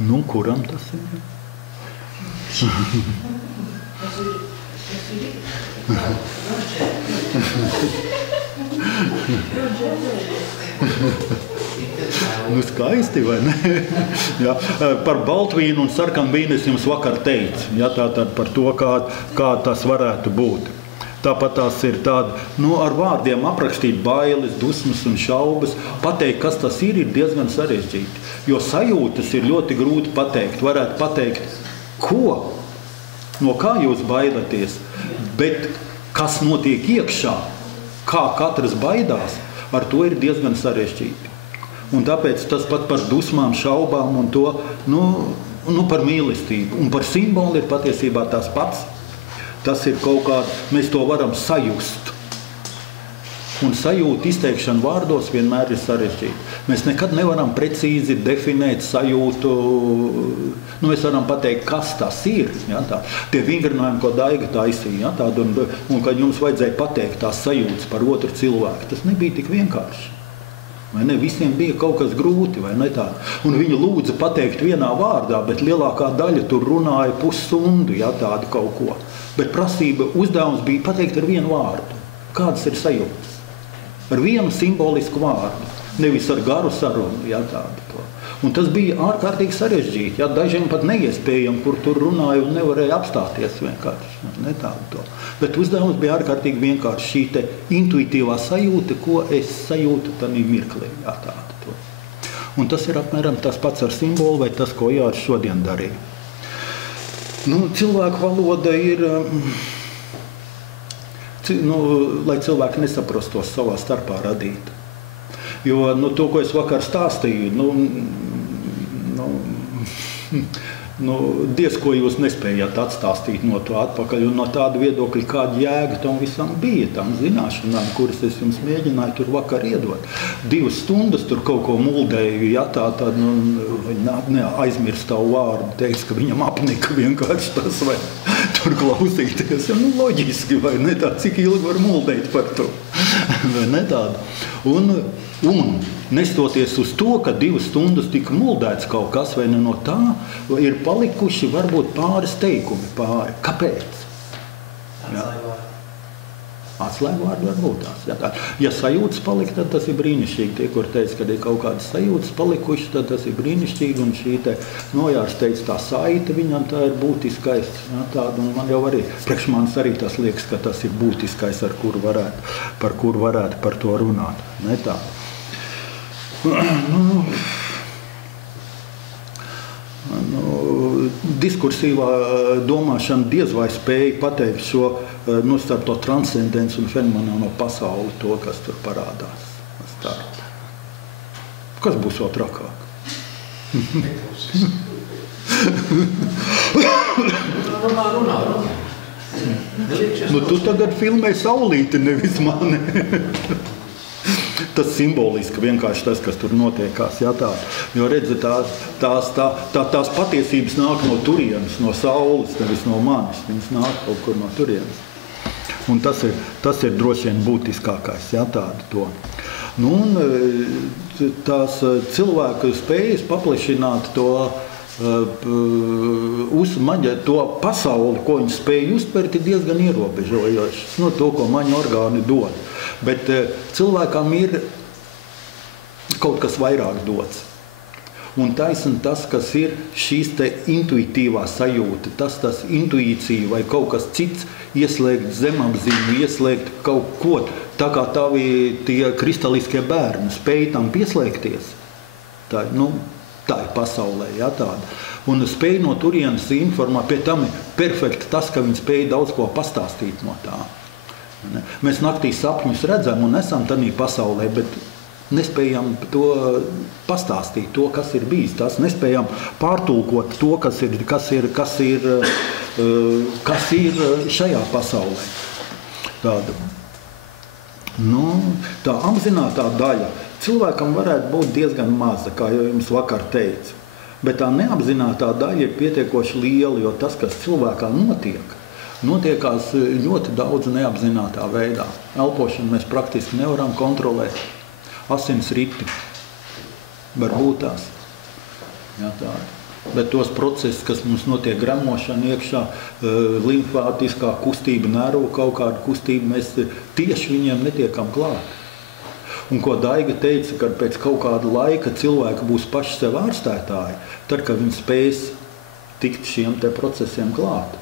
Nu, kuram tas ir? Nu, skaisti, vai ne? Ja, par baltvīnu un sarkanvīnu es jums vakar teicu, ja, tātad par to, kā tas varētu būt. Tāpat tās ir tāda, ar vārdiem aprakstīt bailes, dusmas un šaubas, pateikt, kas tas ir diezgan sarežģīti. Jo sajūtas ir ļoti grūti pateikt. Varētu pateikt, ko, no kā jūs baidaties, bet kas notiek iekšā, kā katrs baidās, ar to ir diezgan sarežģīti. Un tāpēc tas pat par dusmām, šaubām un to, par mīlestību. Un par simbolu ir patiesībā tās pats. Tas ir kaut kāda, mēs to varam sajust. Un sajūtu izteikšana vārdos vienmēr ir sarežģīta. Mēs nekad nevaram precīzi definēt sajūtu. Mēs varam pateikt, kas tas ir. Ja, tie vingrinājumi, ko Daiga taisīja, ja, un kad jums vajadzēja pateikt tās sajūtas par otru cilvēku, tas nebija tik vienkārši. Vai ne? Visiem bija kaut kas grūti, vai ne tā? Un viņi lūdza pateikt vienā vārdā, bet lielākā daļa tur runāja pusstundu, ja, tādu kaut ko. Bet prasība, uzdevums bija pateikt ar vienu vārdu. Kādas ir sajūtas? Ar vienu simbolisku vārdu, nevis ar garu sarunu, ja, tādu to. Un tas bija ārkārtīgi sarežģīti, ja, dažiem pat neiespējami, kur tur runāja un nevarēja apstāties vienkārši, ne tādu to. Bet uzdevums bija ārkārtīgi vienkārši šī te intuitīvā sajūta, ko es sajūtu tanī mirklī, ja, tādu to. Un tas ir apmēram tas pats ar simbolu vai tas, ko Jārs šodien darīja. Cilvēku valoda ir, lai cilvēki nesaprastos savā starpā radīt. Jo to, ko es vakar stāstīju, diez ko jūs nespējāt atstāstīt no to atpakaļ, un no tāda viedokļa, kāda jēga tam visam bija, tam zināšanām, kuras es jums mēģināju tur vakar iedot. 2 stundas tur kaut ko muldēju, ja viņi aizmirst tavu vārdu, teiks, ka viņam apnika vienkārši tas, vai tur klausīties. Ja, loģiski, vai ne tā, cik ilgi var muldēt par to, vai ne tādu. Un nestoties uz to, ka 2 stundas tika muldēts kaut kas, vai ne no tā, ir palikuši varbūt pāris teikumi pāri. Kāpēc? Atslēgvārdi var būt tās. Ja sajūtas palika, tad tas ir brīnišķīgi. Tie, kur teica, ka ir kaut kādas sajūtas palikuši, tad tas ir brīnišķīgi. Un šī te, Jārs teica, tā saita viņam tā ir būtiskais. Ja, tāda, un man jau arī, priekš manis arī tas liekas, ka tas ir būtiskais, par kuru varētu par to runāt. Ne tā. Diskursīvā domāšana diez vai spēja pateikt šo starp to transcendenci un fenomenālo pasauli, to, kas tur parādās. Starp. Kas būs vēl trakāk? Tu tagad filmē saulīti, nevis mani. Tas simboliski vienkārši tas, kas tur notiekās. Ja, tā. Jo redzi, tās patiesības nāk no turienes, no saules, nevis no manis. Viņas nāk kaut kur no turienes. Un tas ir droši vien būtiskākais. Ja, tādu to. Tās cilvēku spējas paplašināt to to pasauli, ko viņi spēja uztvert, ir diezgan ierobežojošas. To, ko maņu orgāni dod. Bet cilvēkam ir kaut kas vairāk dots. Un taisn tas, kas ir šīs te intuitīvā sajūta, tas intuīcija vai kaut kas cits, ieslēgt zemapziņu, ieslēgt kaut ko, tā kā tavi tie kristaliskie bērni spēj tam pieslēgties. Tā ir pasaulē, ja, tāda. Un spēj no turienes informēt, pie tam ir perfekti tas, ka viņi spēj daudz ko pastāstīt no tā. Mēs naktī sapņus redzam un esam tādā pasaulē, bet nespējam to pastāstīt, to, kas ir bijis. Tas nespējam pārtulkot to, kas ir šajā pasaulē. Tāda. Tā apzinātā daļa cilvēkam varētu būt diezgan maza, kā jau jums vakar teicu. Bet tā neapzinātā daļa ir pietiekoši liela, jo tas, kas cilvēkā notiekās ļoti daudz neapzinātā veidā. Elpošanu mēs praktiski nevaram kontrolēt. Asins riti var būt tās. Ja, tā. Bet tos procesus, kas mums notiek gramošana iekšā, limfātiskā kustība, nervu kaut kāda kustība, mēs tieši viņiem netiekam klāt. Un ko Daiga teica, ka pēc kaut kāda laika cilvēki būs paši sev ārstētāji, tad, kad viņi spēs tikt šiem te procesiem klāt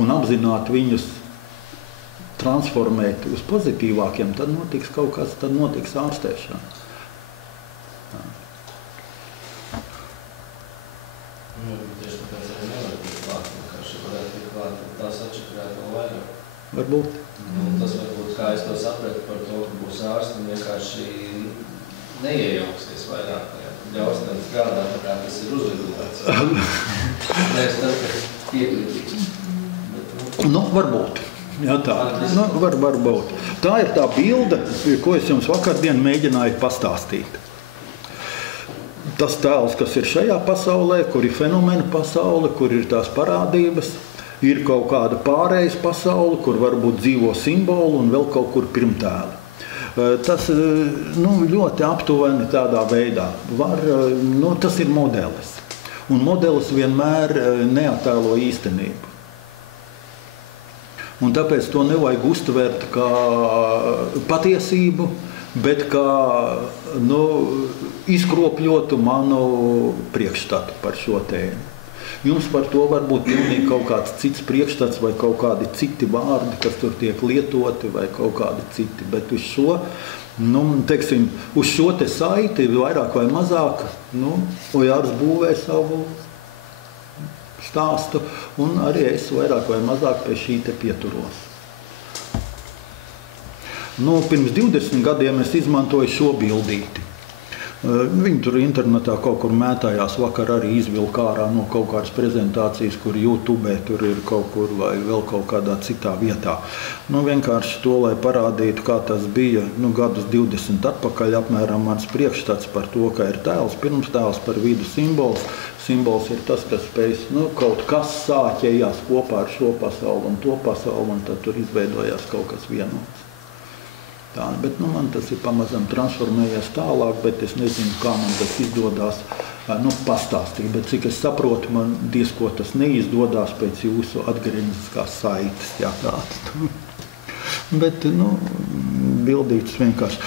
un apzināt viņus, transformēt uz pozitīvākiem, tad notiks kaut kas, tad notiks ārstēšana. Tieši tāpēc arī nevar būt klāt, vienkārši varētu būt klāt, tās atšakarētu vēl vairāk. Varbūt. Tas varbūt, kā es to sapratu par to, ka būs ārsti, vienkārši neiejauksies vairāk, ļaus tam strādāt, kā tas ir uzlidots. Mēs tam, ka piekritīgs. Varbūt. Jā, tā. Varbūt. Tā ir tā bilde, ko es jums vakardien mēģināju pastāstīt. Tas tēls, kas ir šajā pasaulē, kur ir fenomena pasaule, kur ir tās parādības, ir kaut kāda pārējais pasaule, kur varbūt dzīvo simboli un vēl kaut kur pirmtēli. Tas ļoti aptuveni tādā veidā. Tas ir modelis. Un modelis vienmēr neattēlo īstenību. Un tāpēc to nevajag uztvert kā patiesību, bet kā izkropļotu manu priekšstatu par šo tēmu. Jums par to var būt pilnīgi kaut kāds cits priekšstats vai kaut kādi citi vārdi, kas tur tiek lietoti vai kaut kādi citi. Bet uz šo, uz šo te saiti vairāk vai mazāk, Ojārs būvē savu stāstu un arī es vairāk vai mazāk pie šī te pieturos. Pirms 20 gadiem es izmantoju šo bildīti. Viņi tur internetā kaut kur mētājās, vakar arī izvilka ārā no kaut kādas prezentācijas, kur YouTube tur ir kaut kur vai vēl kaut kādā citā vietā. Vienkārši to, lai parādītu, kā tas bija gadus 20 atpakaļ, apmēram mans priekšstats par to, ka ir tēls, pirmstēls par vidu simbols. Simbols ir tas, kas spējas, kaut kas sāķējās kopā ar šo pasauli un to pasauli, un tad tur izveidojās kaut kas vienots. Tā, bet man tas ir pamazam transformējies tālāk, bet es nezinu, kā man tas izdodās pastāstīt. Bet cik es saprotu, man diezko tas neizdodās pēc jūsu atgriezniskās saites. Jā, bet, bildītas vienkārši.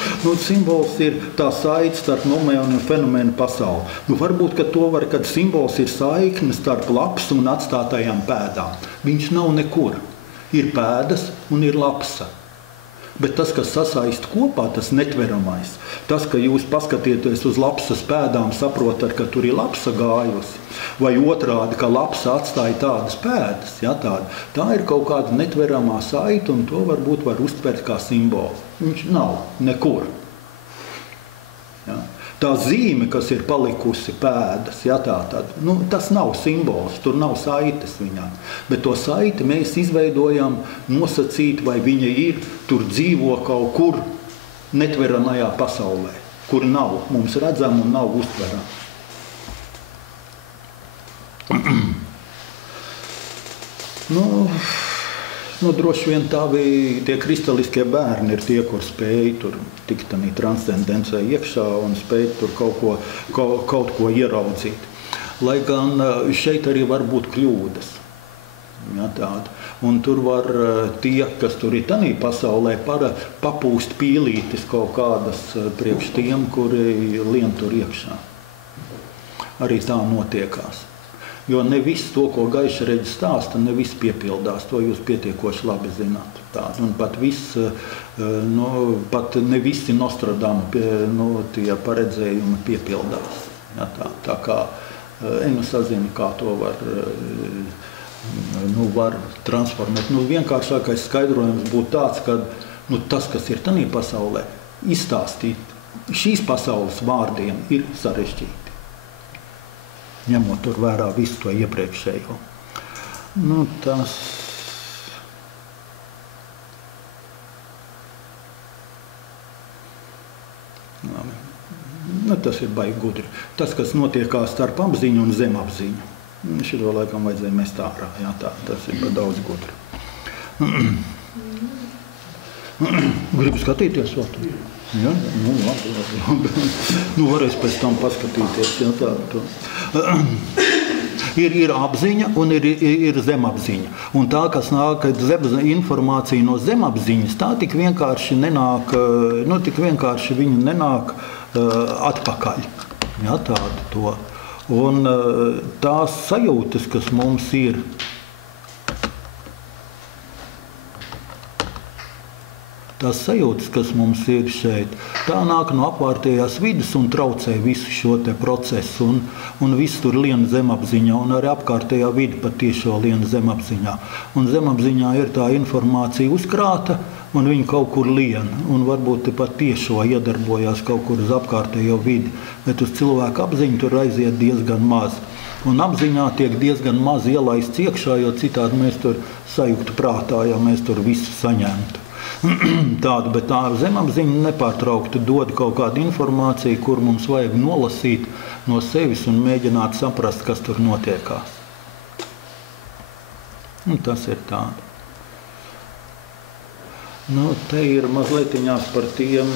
Simbols ir tā saite starp nomēnu un fenomenu pasauli. Varbūt, ka to var, kad simbols ir saikne starp lapsu un atstātajām pēdām. Viņš nav nekur. Ir pēdas un ir lapsa. Bet tas, kas sasaist kopā, tas netveramais, tas, ka jūs paskatieties uz lapsas pēdām, saprotat, ka tur ir lapsa gājusi, vai otrādi, ka lapsa atstāja tādas pēdas, tā ir kaut kāda netveramā saita, un to varbūt var uztvert kā simbolu. Viņš nav nekur. Ja? Tā zīme, kas ir palikusi pēdas, tas nav simbols, tur nav saites viņā. Bet to saiti mēs izveidojam nosacīt, vai viņa ir, tur dzīvo kaut kur netveramajā pasaulē, kur nav mums redzama un nav uztverama. Droši vien tā bija tie kristaliskie bērni ir tie, kur spēja tur tikt tādā transcendencē iekšā un spēja tur kaut ko ieraudzīt. Lai gan šeit arī var būt kļūdas. Ja, un tur var tie, kas tur ir tādā pasaulē, papūst pīlītis kaut kādas priekš tiem, kuri lien tur iekšā. Arī tā notiekās. Jo ne viss to, ko gaišreģis stāsta, ne viss piepildās. To jūs pietiekoši labi zināt. Un pat ne visi Nostradamu tie paredzējumi piepildās. Ja, tā kā sazina, kā to var transformēt. Vienkāršākais skaidrojums būtu tāds, ka tas, kas ir tādā pasaulē, izstāstīt šīs pasaules vārdiem ir sarežģīti. Ņemot tur vērā visu to iepriekšējo. Tas... tas ir baigi gudri. Tas, kas notiekās starp apziņu un zemapziņu. Šito laikam vajadzēja mest ārā. Jā, tas ir par daudz gudri. Gribu skatīties vēl tur? Ja? Nu, labi. Nu, varēs pēc tam paskatīties. Ja, tā. Ir apziņa un ir zemapziņa. Un tā, kas nāk informācija no zemapziņas, tā tik vienkārši nenāk, tik vienkārši viņa nenāk atpakaļ. Ja, tāda to. Un tās sajūtas, kas mums ir, šeit, tā nāk no apvārtējās vidas un traucē visu šo te procesu un viss tur lien zemapziņā un arī apkārtējā vide pat tiešo lien zemapziņā. Un zemapziņā ir tā informācija uzkrāta un viņa kaut kur lien un varbūt pat tiešo iedarbojās kaut kur uz apkārtējo vidi, bet uz cilvēku apziņu tur aiziet diezgan maz. Un apziņā tiek diezgan maz ielaists iekšā, jo citādi mēs tur sajūgtu prātā, ja mēs tur visu saņemtu. Tādu, bet tā zemapziņa nepārtraukti dod kaut kādu informāciju, kur mums vajag nolasīt no sevis un mēģināt saprast, kas tur notiekās. Un tas ir tādi. Nu, te ir mazlietiņās par tiem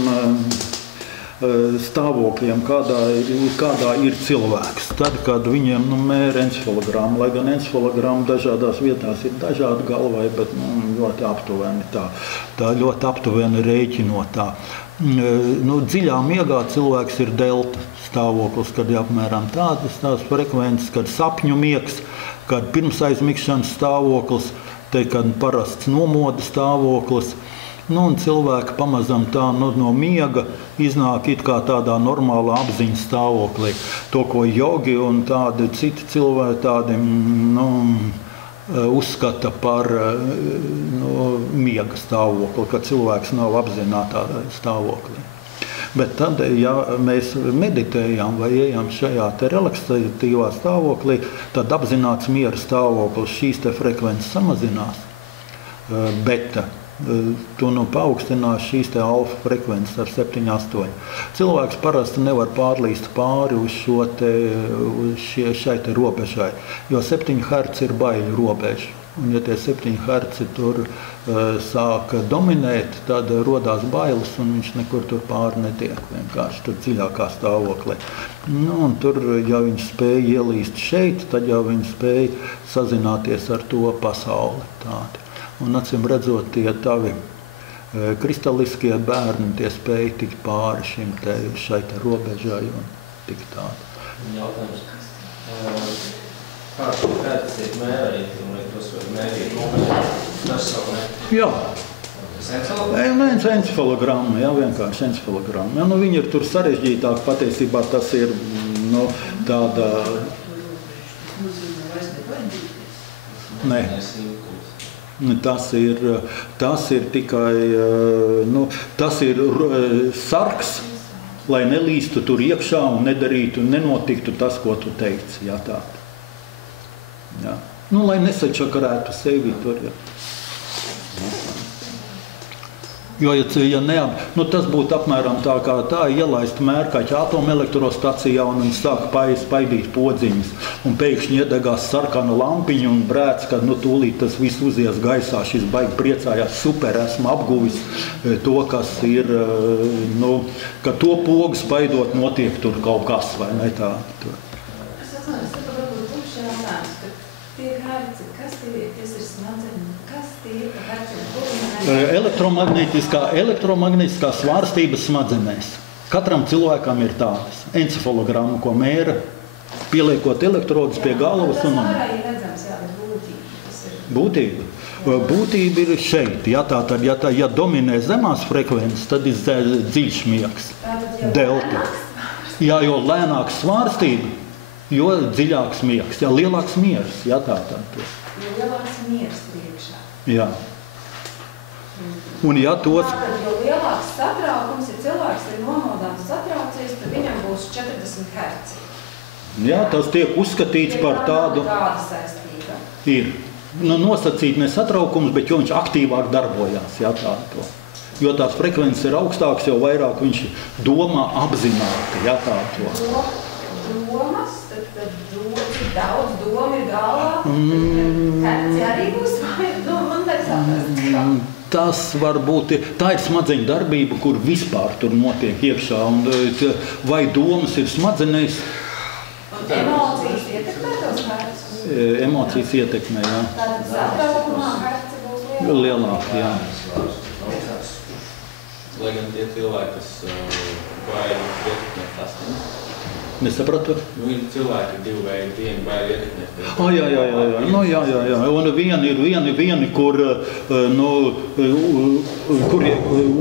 stāvokļiem, kādā ir cilvēks. Tad, kad viņiem mēra encefalogrammu, lai gan encefalogramma dažādās vietās ir dažādi galvai, bet ļoti aptuveni tā ļoti aptuveni rēķinot tā. Dziļā miegā cilvēks ir delta stāvoklis, kad ir apmēram tās frekvences, kad sapņu miegs, kad pirmsaizmigšanas stāvoklis, te, kad parasts nomoda stāvoklis. Un cilvēki pamazam tā no miega iznāk it kā tādā normālā apziņas stāvoklī. To, ko jogi un tādi citi cilvēki tādi, uzskata par miega stāvokli, ka cilvēks nav apzinātā stāvoklī. Bet tad, ja mēs meditējam vai ejam šajā te relaksatīvā stāvoklī, tad apzināts miera stāvoklis šīs te frekvences samazinās. Beta. Tu paaugstinās šīs te alfa frekvences ar 7-8. Cilvēks parasti nevar pārlīst pāri uz šai te robežai, jo 7 Hz ir baiļu robeža. Un ja tie 7 Hz tur sāk dominēt, tad rodās bailes un viņš nekur tur pāri netiek, vienkārši tur dziļākā stāvoklī. Un tur, ja viņš spēja ielīst šeit, tad jau viņš spēja sazināties ar to pasauli tādi. Un acīm redzot, tie tavi kristalliskie bērni, tie spēja tikt pāri šai te robežai un tik tādi. Jautājums. Kā tas tiek mērīt? Un tos var mērīt konkrēti? Tas savu ne? Jā. Tas encefalogramma, jā, vienkārši encefalogramma. Ja, viņi ir tur sarežģītāk, patiesībā tas ir tāda... Nē. Tas ir tikai tas ir sargs, lai nelīstu tur iekšā un nedarītu, nenotiktu tas, ko tu teici. Jā, tā. Jā. Lai nesačakarētu sevi tur. Jā. Jo, tas būtu apmēram tā kā tā ielaist mērkaķi atomelektrostacijā un viņi sāk spaidīt podziņas. Un pēkšņi iedegās sarkana lampiņa un brēc, kad tūlīt tas viss uzies gaisā. Šis baigi priecājās, super, esmu apguvis to, kas ir, ka to pogu spaidot notiek tur kaut kas, vai ne tā. Es atceros, ka varbūt tukšs jautājums, ka tie herci, kas tie ir smadzeņi, kas tie ir herci? Elektromagnētiskā svārstības smadzenēs. Katram cilvēkam ir tādas. Encefalogramma, ko mēra, pieliekot elektrodus pie galvas. Tas ārā ir redzams, jā, bet būtība. Būtība. Būtība ir šeit. Ja dominē zemās frekvences, tad ir dziļš miegs. Delta. Jā, jo lēnāks svārstība, jo dziļāks miegs. Jā, lielāks miers. Jā, tā. Jo lielāks miers priekšā. Jā. Un ja tos... Tātad, jo lielāks satraukums, ja cilvēks ir nomodāms satraucies, tad viņam būs 40 Hz. Jā, tas tiek uzskatīts par tādu... Kāda saistība? Ir. Nosacīt ne satraukums, bet jo viņš aktīvāk darbojās. Jā, tādu. Jo tās frekvences ir augstākas, jo vairāk viņš domā apzināti. Jā, tādu. Domas, tad daudz domu ir galvā. Herci arī būs vai? Man vajag saprast. tas var būt, tā ir smadzeņu darbība, kur vispār tur notiek iekšā, un vai domas ir smadzenēs? Un emocijas ietekmē tos hercus? Emocijas ietekmē, jā. Tātad satraukumā herci būs Lielāk, jā. Lai gan tie cilvēki, kas baili ietekmēt sasniegt. Nesapratu? Nu, ir cilvēki divu veidu, vieni baili ietekmēt. Jā. Un vieni, kur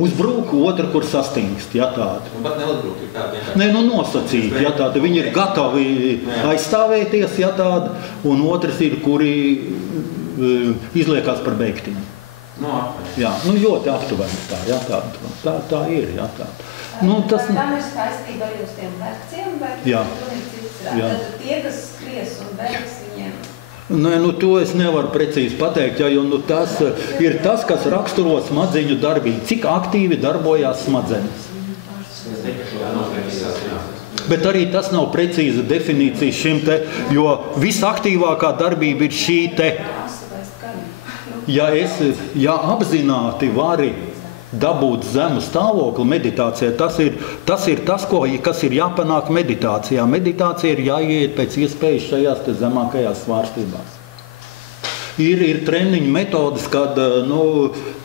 uzbrūk, otra, kur sastingst, jā, tāda. Un pat neuzbrūk, ir tāda vienkārši. Nē, nosacīti, jā, tāda. Viņi ir gatavi aizstāvēties, jā, tāda. Un otrs ir, kuri izliekās par beigtiņu. Jā, ļoti aptuveni tā, jā, tā ir, jā, tāda. Tam ir saistība arī uz tiem herciem, vai cits? Tad tie, kas skries un beigas viņiem? Nē, to es nevaru precīzi pateikt, jo tas ir tas, kas raksturo smadzeņu darbību, cik aktīvi darbojās smadzenes. Bet arī tas nav precīza definīcija šim te, jo visaktīvākā darbība ir šī te. Ja apzināti vari dabūt zemu stāvokli meditācijā, tas ir tas, kas ir jāpanāk meditācijā. Meditācija ir jāiet pēc iespējas šajās te zemākajās svārstībās. Ir treniņu metodas, kad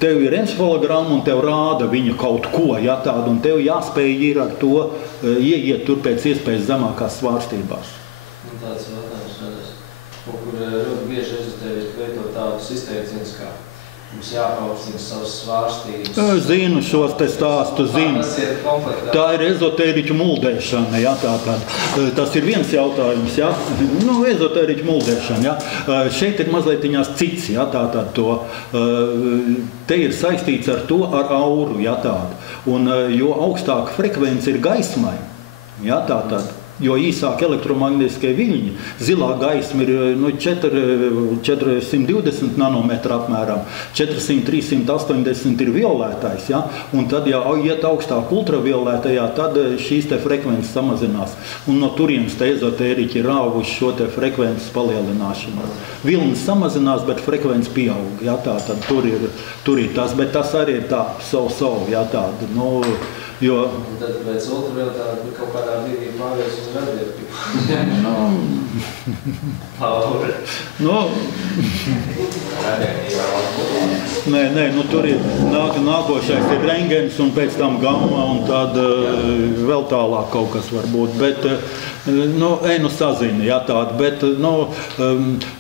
tev ir encefalogramma un tev rāda viņa kaut ko, ja, tādu, un tev jāspēj ir ar to ieiet tur pēc iespējas zemākās svārstībās. Tāds jautājums, kur ļoti bieži ezotēriķi veido tādus izteicienus, kā mums jāpaukstina savas svārstības. Zinu šos te stāstu, zinu. Tā ir ezotēriķu muldēšana, jā, tas ir viens jautājums, jā. Ezotēriķu muldēšana, jā. Šeit ir mazlietiņās cits, jā, te ir saistīts ar to, ar auru, jā, tādu. Un jo augstāka frekvence ir gaismai, jā, jo īsāk elektromagnetiskie viļņi, zilā gaisma ir 420 nanometru apmēram, 400-380 ir violētais, ja? Un tad, ja iet augstāk ultravioletajā, tad šīs te frekvences samazinās. Un no turienes te ezotēriķi rāvuši šo te frekvences palielināšanu. Vilnis samazinās, bet frekvences pieaug, ja? Tad tur ir tas, bet tas arī ir tā, ja, tāda, jo... Tad pēc ultravioletāta kaut kādā brīdī pārējais uz radioaktīvu. Nē, tur ir nākošais ir rengens un pēc tam gamma un tad vēl tālāk kaut kas var būt, bet sazina, jā, tāda, bet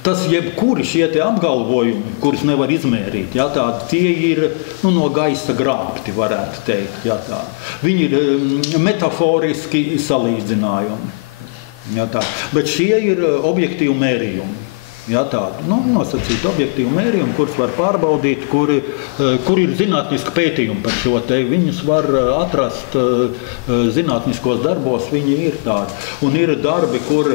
tas jebkuri šie te apgalvojumi, kurus nevar izmērīt, jā, tādi, tie ir no gaisa grābti, varētu teikt, jā, tādi. Viņi ir metaforiski salīdzinājumi, jā, tādi, bet šie ir objektīvi mērījumi. Jā, tādu nosacītu objektīvu mērījumu, kurus var pārbaudīt, kur ir zinātniski pētījumi par šo te. Viņus var atrast zinātniskos darbos, viņi ir tādi. Un ir darbi, kur,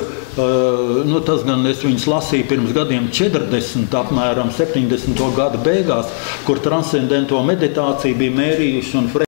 tas gan es viņus lasīju pirms gadiem 40, apmēram 70. gada beigās, kur transcendento meditāciju bija mērījuši un